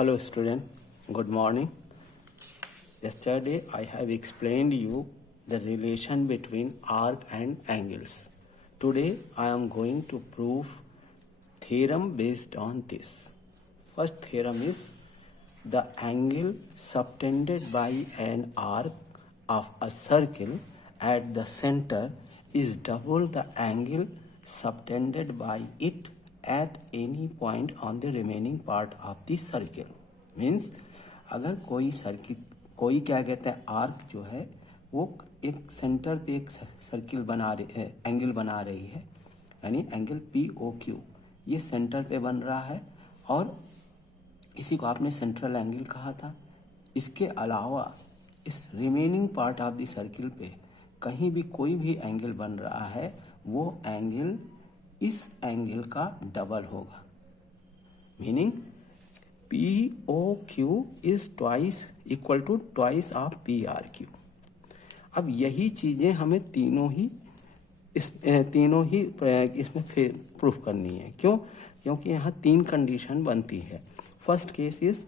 Hello student, good morning. Yesterday I have explained you the relation between arc and angles. Today I am going to prove theorem based on this. First theorem is the angle subtended by an arc of a circle at the center is double the angle subtended by it at any point on the remaining part of the circle. Means अगर कोई circle कोई क्या कहते हैं arc जो है वो एक सेंटर पे एक सर्किल बना रही है, एंगल बना रही है, यानी एंगल पी ओ क्यू ये सेंटर पे बन रहा है और इसी को आपने सेंट्रल एंगल कहा था। इसके अलावा इस remaining part of the circle पे कहीं भी कोई भी एंगल बन रहा है वो एंगल इस एंगल का डबल होगा। Meaning P O Q is twice equal to twice of P R Q. अब यही चीजें हमें तीनों ही इसमें प्रूफ करनी है। क्यों? क्योंकि यहाँ तीन कंडीशन बनती है। First case is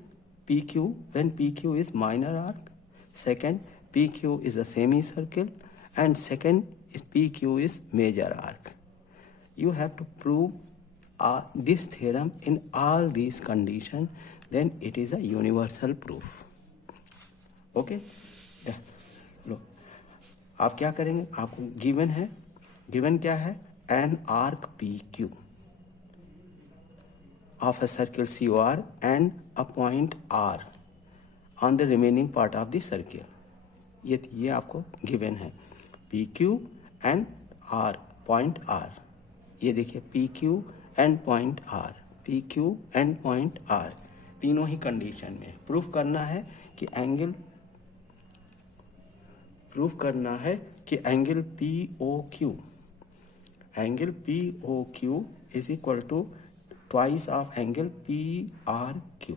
P Q when P Q is minor arc, second P Q is a semi circle, and second is PQ is major arc. You have to prove this theorem in all these conditions, then it is a universal proof. Okay? लो आप क्या करेंगे, आपको given है, given क्या है, an arc PQ of a circle COR and a point R on the remaining part of the circle. ये आपको given है, P Q and R point R. ये देखिए P Q and point R, P Q and point R, तीनों ही condition में proof करना है कि angle P O Q, angle P O Q is equal to twice of angle P R Q.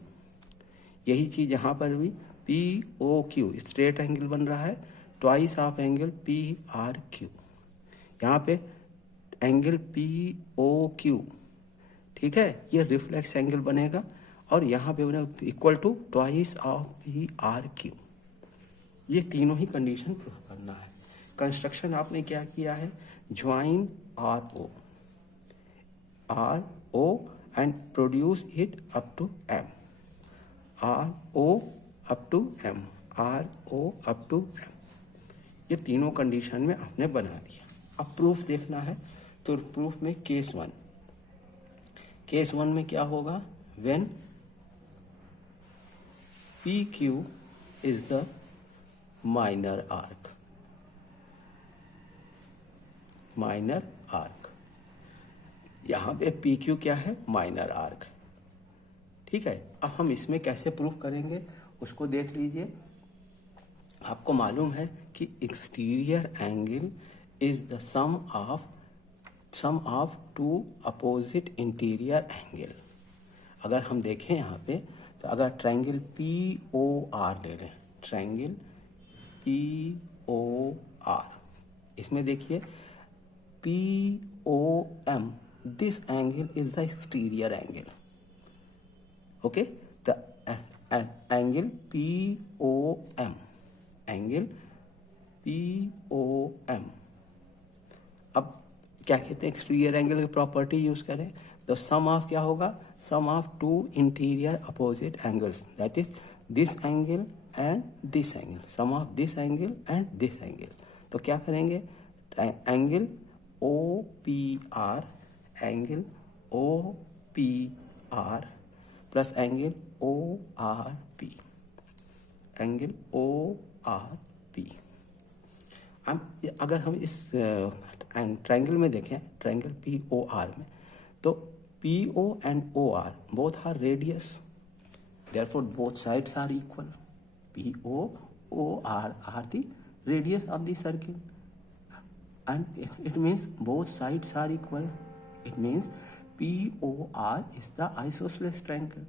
यही चीज यहाँ पर भी P O Q straight angle बन रहा है, twice of angle P R Q. यहाँ पे एंगल पी ओ क्यू, ठीक है, ये रिफ्लेक्स एंगल बनेगा और यहाँ पे बनेगा equal to twice of P R Q. ये तीनों ही कंडीशन प्रूफ करना है। कंस्ट्रक्शन आपने क्या किया है, join R O and produce it up to M, R O up to M, R O up to M. ये तीनों कंडीशन में आपने बना दिया। अब प्रूफ देखना है तो प्रूफ में केस वन में क्या होगा, when P Q is the minor arc, minor arc, यहां पे पी क्यू क्या है, माइनर आर्क, ठीक है। अब हम इसमें कैसे प्रूफ करेंगे उसको देख लीजिए। आपको मालूम है कि exterior angle is the sum of two opposite interior angle. अगर हम देखें यहाँ पे तो अगर ट्रायंगल पी ओ आर ले लें, ट्रायंगल पी ओ आर, इसमें देखिए P O M, this angle is the exterior angle. Okay, the angle P O M, angle P O M. अब क्या कहते हैं, एक्सटीरियर एंगल की प्रॉपर्टी यूज करें तो सम ऑफ क्या होगा, sum of two interior opposite angles, that is this angle and this angle, sum of this angle and this angle. तो क्या करेंगे, angle O P R, angle O P R plus angle O R P, angle O R P. अगर हम इस triangle में देखें, triangle P O R में, तो P O and O R both are radius, therefore both sides are equal. P O R are the radius of the circle and it means both sides are equal. It means POR is the isosceles triangle.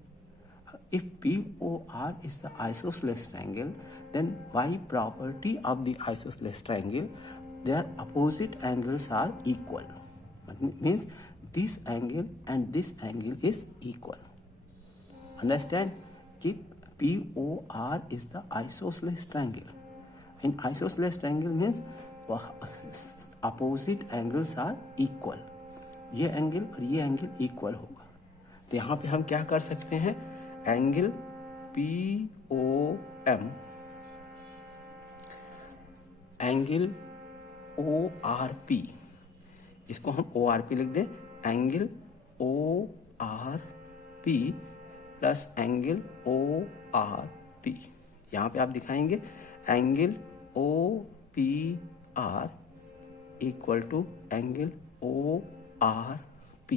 If POR is the isosceles triangle, then by property of the isosceles triangle, their opposite angles are equal. It means this angle and this angle is equal. Understand? कि POR is the isosceles triangle. In isosceles triangle means opposite angles are equal. ये angle और ये angle equal होगा। तो यहाँ पे हम क्या कर सकते हैं, एंगल POM, एंगल ORP, इसको हम ORP लिख दें, angle ORP plus angle ORP। यहाँ पे आप दिखाएंगे angle OPR equal to angle ORP।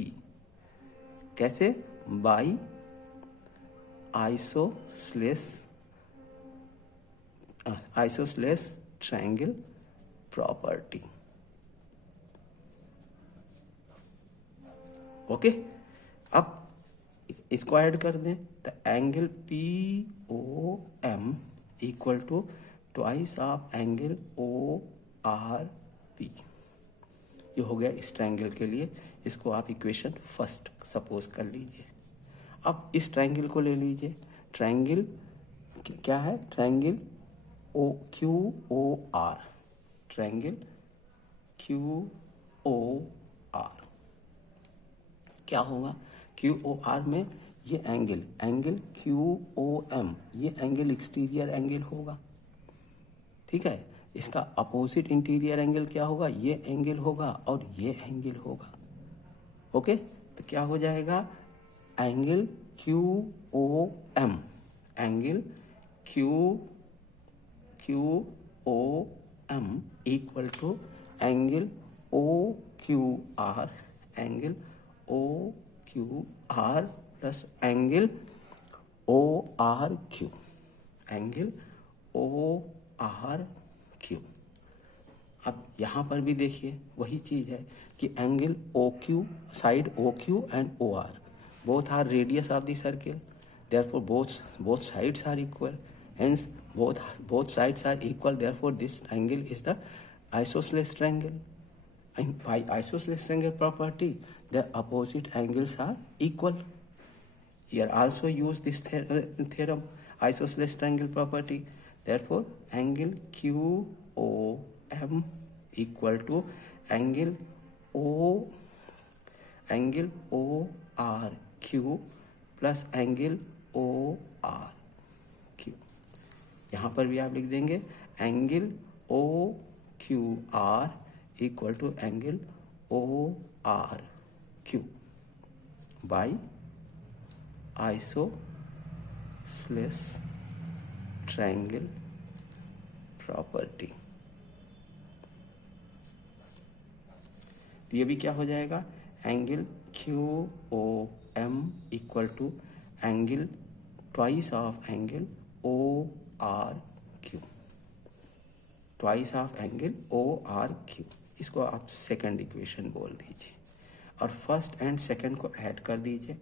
कैसे? By isosceles triangle property. Okay, अब इसको ऐड कर दें तो angle POM equal to twice of angle ORP। ये हो गया इस ट्रायंगल के लिए। इसको आप इक्वेशन फर्स्ट सपोज कर लीजिए। अब इस ट्रायंगल को ले लीजिए। ट्रायंगल क्या है? ट्रायंगल QOR, ट्रायंगल QOR क्या होगा? QOR में ये एंगल QOM, ये एंगल एक्सटीरियर एंगल होगा। ठीक है, इसका अपोजिट इंटीरियर एंगल क्या होगा? ये एंगल होगा और ये एंगल होगा। ओके, तो क्या हो जाएगा? Angle QOM, angle QOM equal to angle OQR, angle OQR plus angle ORQ, angle ORQ। अब यहाँ पर भी देखिए वही चीज़ है कि angle OQ, side OQ and OR both are radius of the circle, therefore both sides are equal, hence both sides are equal, therefore this triangle is the isosceles triangle. And by isosceles triangle property, the opposite angles are equal. Here also use this theorem, isosceles triangle property. Therefore, angle QOM equal to angle ORQ plus angle ORQ। यहाँ पर भी आप लिख देंगे angle OQR equal to angle ORQ by isosceles triangle property. ये भी क्या हो जाएगा? Angle QOM equal to angle twice of angle ORQ, twice of angle ORQ। इसको आप सेकंड इक्वेशन बोल दीजिए और फर्स्ट एंड सेकंड को ऐड कर दीजिए,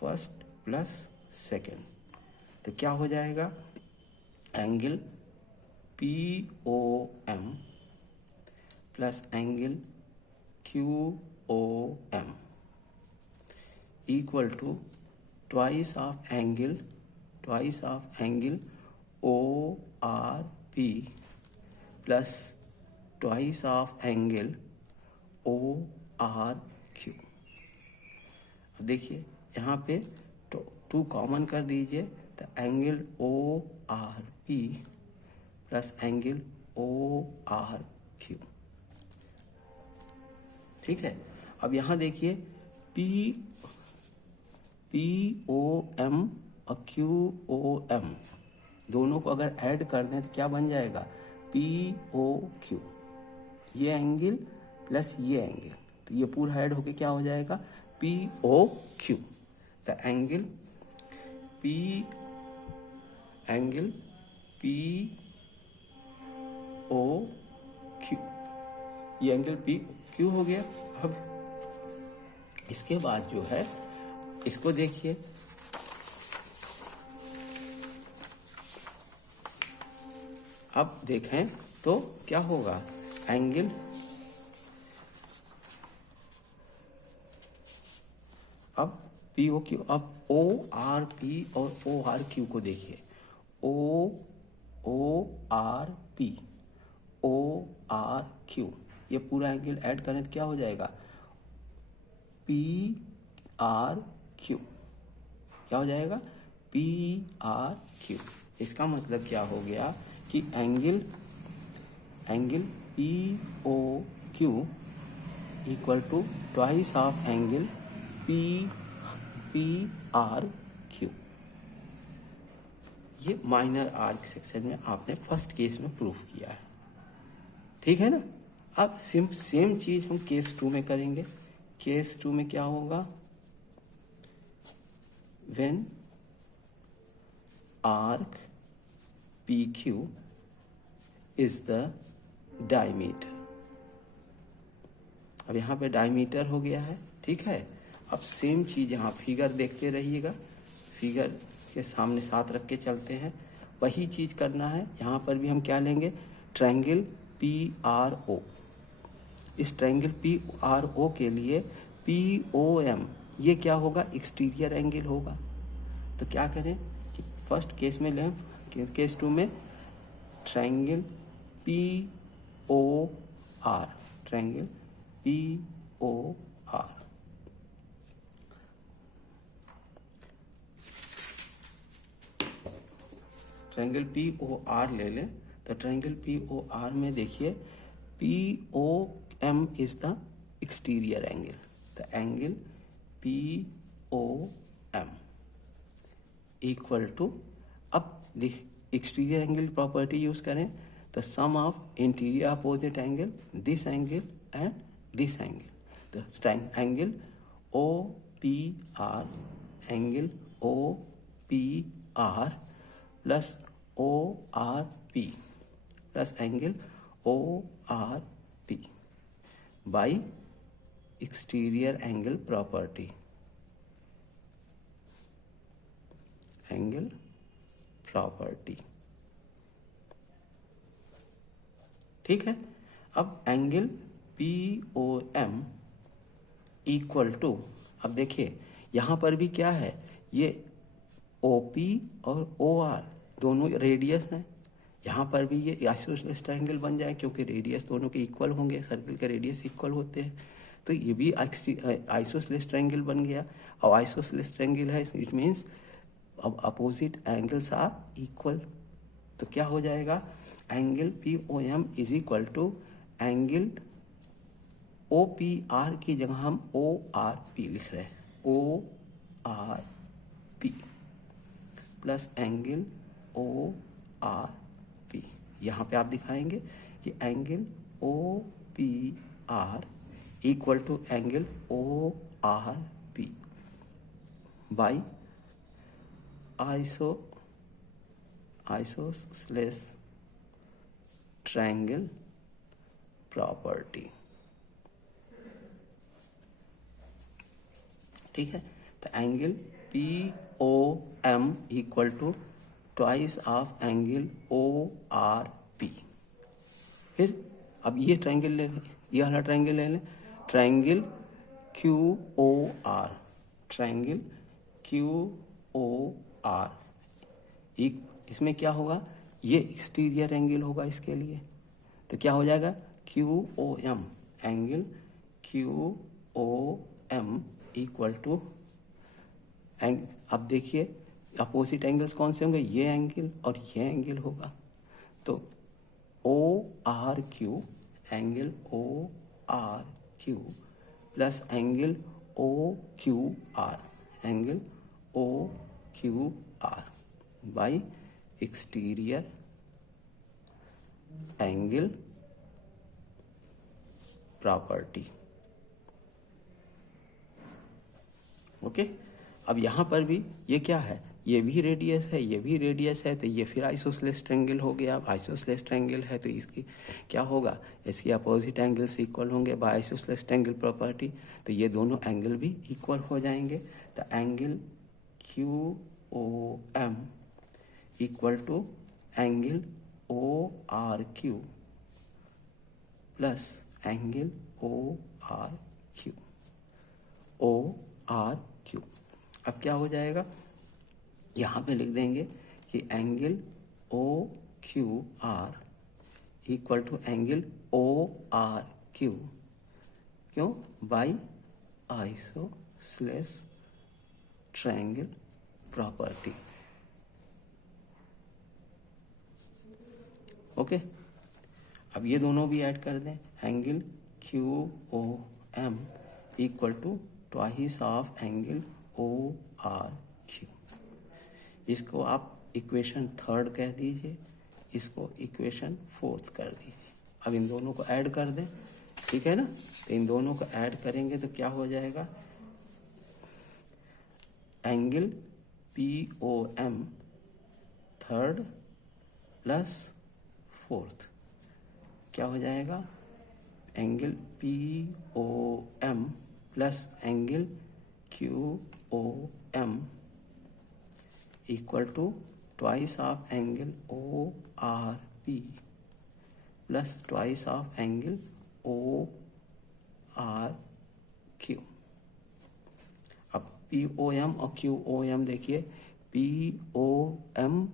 फर्स्ट प्लस सेकंड। तो क्या हो जाएगा? Angle POM plus angle QOM equal to twice of angle ORP plus twice of angle ORQ। अब देखिए यहाँ पे टू कॉमन कर दीजिए तो angle ORP plus angle ORQ। ठीक है, अब यहाँ देखिए POM और QOM दोनों को अगर ऐड कर दें तो क्या बन जाएगा? POQ, ये एंगल प्लस ये एंगल, तो ये पूरा ऐड होके क्या हो जाएगा? POQ। तो एंगल POQ, ये एंगल POQ हो गया। अब इसके बाद जो है इसको देखिए, अब देखें तो क्या होगा? एंगल अब पी ओ क्यू। अब ओ आर पी और ओ आर क्यू को देखिए, O R P O R Q, ये पूरा एंगल ऐड करें तो क्या हो जाएगा, पी आर क्यू। क्या हो जाएगा, पी आर क्यू। इसका मतलब क्या हो गया कि angle P O Q equal to twice of angle P R Q. ये माइनर आर्क सेक्शन में आपने फर्स्ट केस में प्रूफ किया है, ठीक है ना। अब सेम चीज हम केस 2 में करेंगे। केस 2 में क्या होगा, when arc P Q is the diameter. अब यहां पे डायमीटर हो गया है, ठीक है। अब सेम चीज यहां फिगर देखते रहिएगा, फिगर के सामने साथ रख के चलते हैं, वही चीज करना है। यहां पर भी हम क्या लेंगे, ट्रायंगल पी आर ओ। इस ट्रायंगल पी आर ओ के लिए पी ओ एम, ये क्या होगा, एक्सटीरियर एंगल होगा। तो क्या करें कि फर्स्ट केस में लें, केस 2 में triangle P O R, triangle P O R. Triangle P O R ले लें, तो ट्रायंगल पी ओ आर में देखिए P O M is the exterior angle. The angle P O M equal to, अब exterior angle property use करें तो sum of interior opposite angle, this angle and this angle. तो angle O P R, angle O P R plus O R P plus angle O R P by exterior angle property, angle property, ठीक है। अब angle P O M equal to, अब देखिए यहां पर भी क्या है, ये ओ पी और ओ आर दोनों रेडियस हैं। यहाँ पर भी ये आइसोसेलेस ट्रायंगल बन जाए, क्योंकि रेडियस दोनों के इक्वल होंगे, सर्कल के रेडियस इक्वल होते हैं। तो ये भी आइसोसेलेस ट्रायंगल बन गया। और आइसोसेलेस ट्रायंगल है, इट मीन्स अब अपोजिट एंगल्स आर इक्वल। तो क्या हो जाएगा, angle P O M is equal to angle O P R की जगह हम ओ आर पी लिख रहे हैं, O R P plus angle O R P. यहां पे आप दिखाएंगे कि angle O P R equal to angle O R P by isosceles triangle property, ठीक है। तो angle P O M equal to twice of angle O R P. फिर अब ये ट्रायंगल ले लें, ये वाला ट्रायंगल ले लें, triangle Q O R, triangle Q O R. इसमें क्या होगा, ये एक्सटीरियर एंगल होगा इसके लिए। तो क्या हो जाएगा, Q O M, angle Q O M equal to, अब देखिए अपोजिट एंगल्स कौन से होंगे, ये एंगल और ये एंगल होगा। तो O R Q, angle O R Q plus angle O Q R, angle O Q R by exterior angle property, okay. अब यहां पर भी ये क्या है, ये भी रेडियस है, ये भी रेडियस है, तो ये फिर आइसोसेलेस ट्रायंगल हो गया। अब आइसोसेलेस ट्रायंगल है तो इसकी क्या होगा, इसकी अपोजिट एंगल्स इक्वल होंगे बाय आइसोसेलेस ट्रायंगल प्रॉपर्टी। तो ये दोनों एंगल भी इक्वल हो जाएंगे। तो angle Q O M equal to angle O R Q plus angle O R Q, O R Q. अब क्या हो जाएगा, यहाँ पे लिख देंगे कि angle O Q R equal to angle O R Q, क्यों, by isosceles triangle property. Okay, अब ये दोनों भी ऐड कर दें, angle Q O M equal to twice of angle O R Q. इसको आप इक्वेशन थर्ड कह दीजिए, इसको इक्वेशन फोर्थ कर दीजिए। अब इन दोनों को ऐड कर दें, ठीक है ना। तो इन दोनों को ऐड करेंगे तो क्या हो जाएगा, angle P O M third plus fourth, क्या हो जाएगा, angle P O M plus angle Q O M equal to twice of angle O R P plus twice of angle O R Q. अब P O M और Q O M देखिए, P O M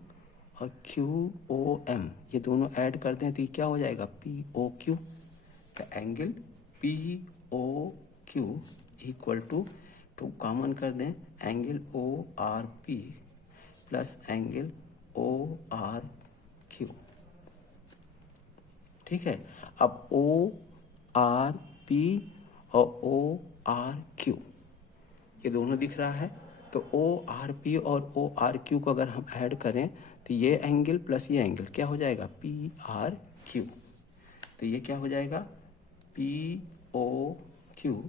और Q O M ये दोनों add करते हैं तो ये क्या हो जाएगा, पी ओ क्यू। तो angle P O Q equal to common कर दें, angle O R P plus angle O R Q. ठीक है, अब ओ आर पी और ओ आर क्यू ये दोनों दिख रहा है, तो ओ आर पी और ओ आर क्यू को अगर हम ऐड करें तो ये एंगल प्लस ये एंगल क्या हो जाएगा, पी आर क्यू। तो ये क्या हो जाएगा, P O Q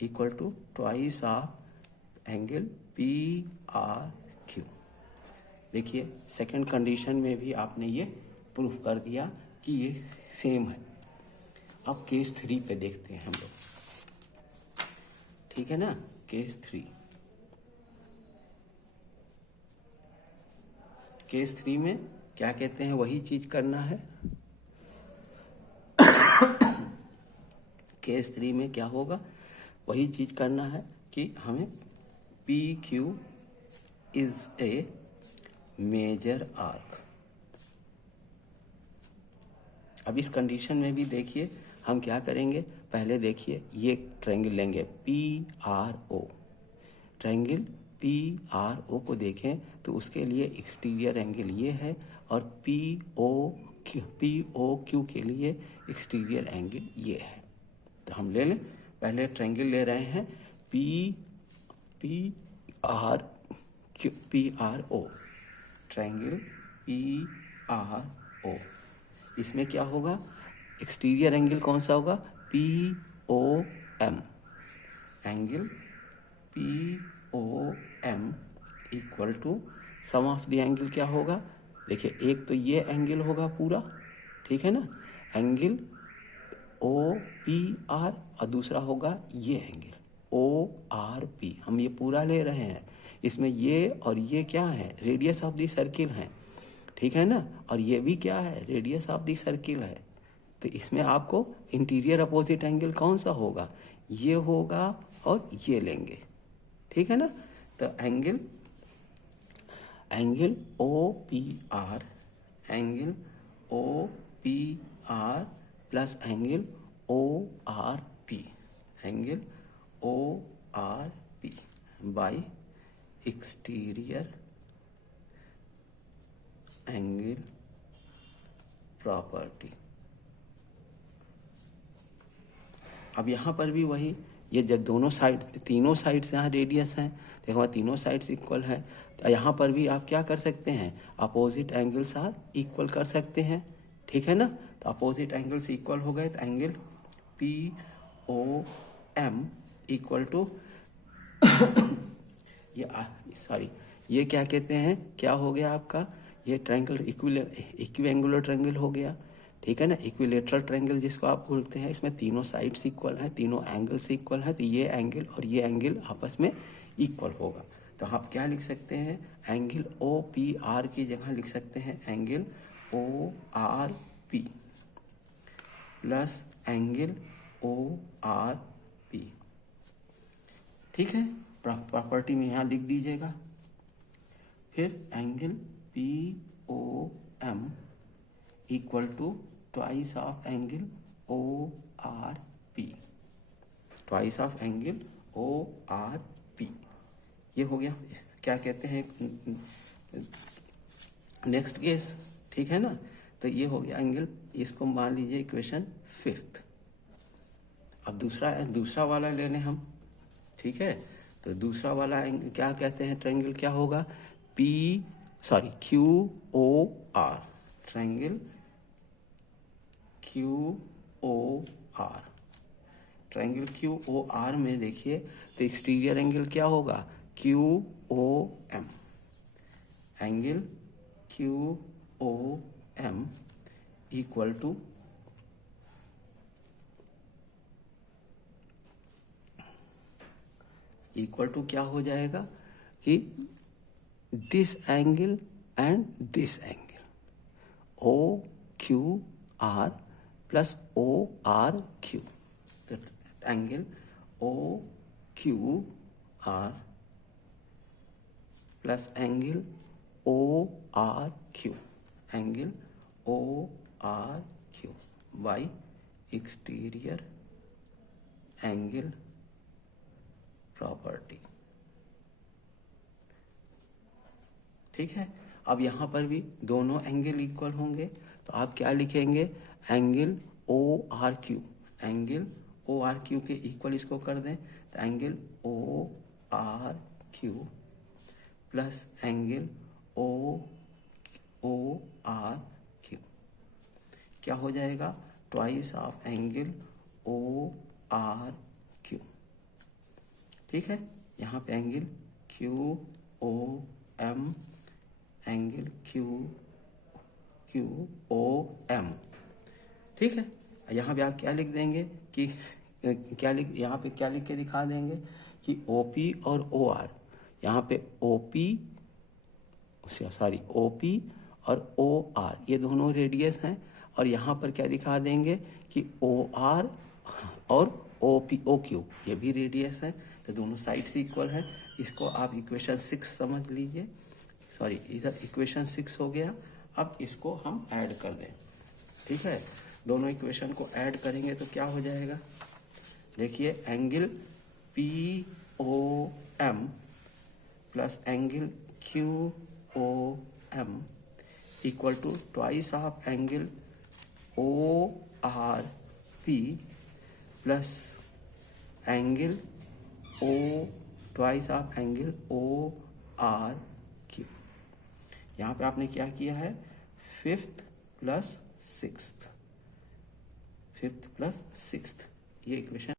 equal to twice of angle P R Q. देखिए सेकंड कंडीशन में भी आपने ये प्रूफ कर दिया कि ये सेम है। अब केस 3 पे देखते हैं हम लोग, ठीक है ना। केस 3, केस 3 में क्या कहते हैं, वही चीज करना है। केस 3 में क्या होगा, वही चीज करना है कि हमें P Q is a major arc. अब इस कंडीशन में भी देखिए हम क्या करेंगे, पहले देखिए ये ट्रायंगल लेंगे P R O, triangle P R O को देखें तो उसके लिए एक्सटीरियर एंगल ये है और पी ओ क्यू के लिए एक्सटीरियर एंगल ये है। तो हम ले लें, पहले ट्रायंगल ले रहे हैं P R O, triangle P R O. इसमें क्या होगा, एक्सटीरियर एंगल कौन सा होगा, P O M, angle P O M equal to sum of the angle क्या होगा, देखिए एक तो ये एंगल होगा पूरा, ठीक है ना, एंगल ओ पी आर, और दूसरा होगा ये एंगल ओ आर पी। हम ये पूरा ले रहे हैं, इसमें ये और ये क्या है, रेडियस ऑफ द सर्किल है, ठीक है ना, और ये भी क्या है, रेडियस ऑफ द सर्किल है। तो इसमें आपको इंटीरियर अपोजिट एंगल कौन सा होगा, ये होगा और ये लेंगे, ठीक है ना। तो angle O P R, angle O P R plus angle O R P, angle O R P by exterior angle property. अब यहाँ पर भी वही, ये जब दोनों साइड, तीनों साइड से यहाँ रेडियस हैं, देखो तीनों साइड्स इक्वल है, तो यहाँ पर भी आप क्या कर सकते हैं, अपोजिट एंगल्स आर इक्वल कर सकते हैं, ठीक है ना। तो अपोजिट एंगल्स इक्वल हो गए, तो angle P O M equal to ये सॉरी ये क्या कहते हैं, क्या हो गया आपका, ये ट्रायंगल इक्विएंगुलर ट्रायंगल हो गया, ठीक है ना, इक्विलेटरल ट्रायंगल जिसको आप बोलते हैं। इसमें तीनों साइड्स इक्वल हैं, तीनों एंगल्स इक्वल हैं, तो ये एंगल और ये एंगल आपस में इक्वल होगा। तो आप क्या लिख सकते हैं, एंगल ओ पी आर की जगह लिख सकते हैं angle O R P plus angle O R P, ठीक है। प्रॉपर्टी में यहाँ लिख दीजिएगा। फिर angle P O M equal to twice of angle O R P, twice of angle O R P. ये हो गया, क्या कहते हैं, नेक्स्ट केस, ठीक है ना। तो ये हो गया एंगल, इसको मान लीजिए इक्वेशन 5th। अब दूसरा वाला लेने हम, ठीक है। तो दूसरा वाला क्या कहते हैं, ट्रायंगल क्या होगा, Q O R, triangle Q O R. Triangle Q O R में देखिए तो एक्सटीरियर एंगल क्या होगा, Q O M. Angle Q O M equal to क्या हो जाएगा कि this angle and this angle, O Q R plus O R Q. तो angle O Q R plus angle O R Q, angle O R Q by exterior angle property, ठीक है। अब यहाँ पर भी दोनों एंगल इक्वल होंगे, तो आप क्या लिखेंगे, angle O R Q, angle O R Q के इक्वल इसको कर दें, तो angle O R Q plus angle O R Q क्या हो जाएगा, twice of angle O R Q, ठीक है। यहाँ पे angle Q O M, angle Q O M, ठीक है। यहाँ पे आप क्या लिख देंगे कि यहाँ पे क्या लिख के दिखा देंगे कि ओपी और ओ आर, यहाँ पे ओपी और ओ आर ये दोनों रेडियस हैं, और यहाँ पर क्या दिखा देंगे कि ओ आर और ओ क्यू ये भी रेडियस है, तो दोनों साइड से इक्वल है। इसको आप इक्वेशन 6 समझ लीजिए, सॉरी इधर इक्वेशन 6 हो गया। अब इसको हम ऐड कर दें, ठीक है। दोनों इक्वेशन को ऐड करेंगे तो क्या हो जाएगा, देखिए angle P O M plus angle Q O M equal to twice of angle O R P plus angle O twice of angle O R Q. यहाँ पे आपने क्या किया है, 5th प्लस 6th, ये इक्वेशन